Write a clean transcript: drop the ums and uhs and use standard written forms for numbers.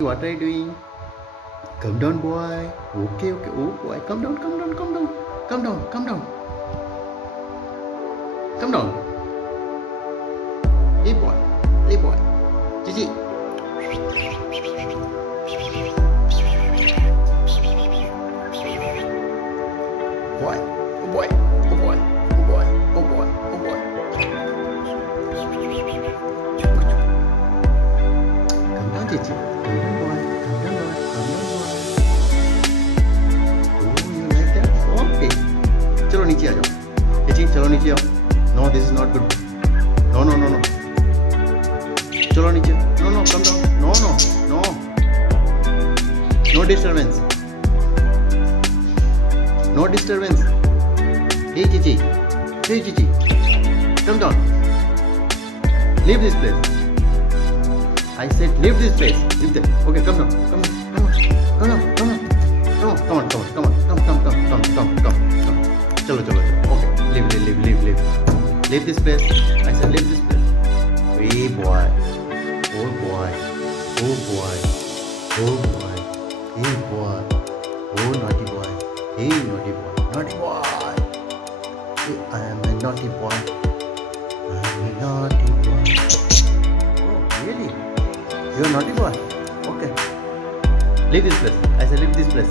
What are you doing? Come down, boy. Okay. Oh, boy. Come down. Come down. Hey, boy. Gigi. Boy. Oh, boy. Come down, Gigi. Come down, boy. Oh, you like that? Okay. चलो नीचे आ जाओ. Gigi, चलो नीचे आओ. No, this is not good. No. चलो नीचे. No, come down. No. No disturbance. Hey Gigi. Come down. Leave this place. I said leave this place. Leave there. Okay, come down. Come on. Chalo. Okay, leave. Leave this place. I said leave this place. Hey boy. Oh boy. Hey boy. Oh naughty boy. Hey naughty boy. Hey, I am a naughty boy. Oh really? You're a naughty boy? Okay. Leave this place. I said leave this place.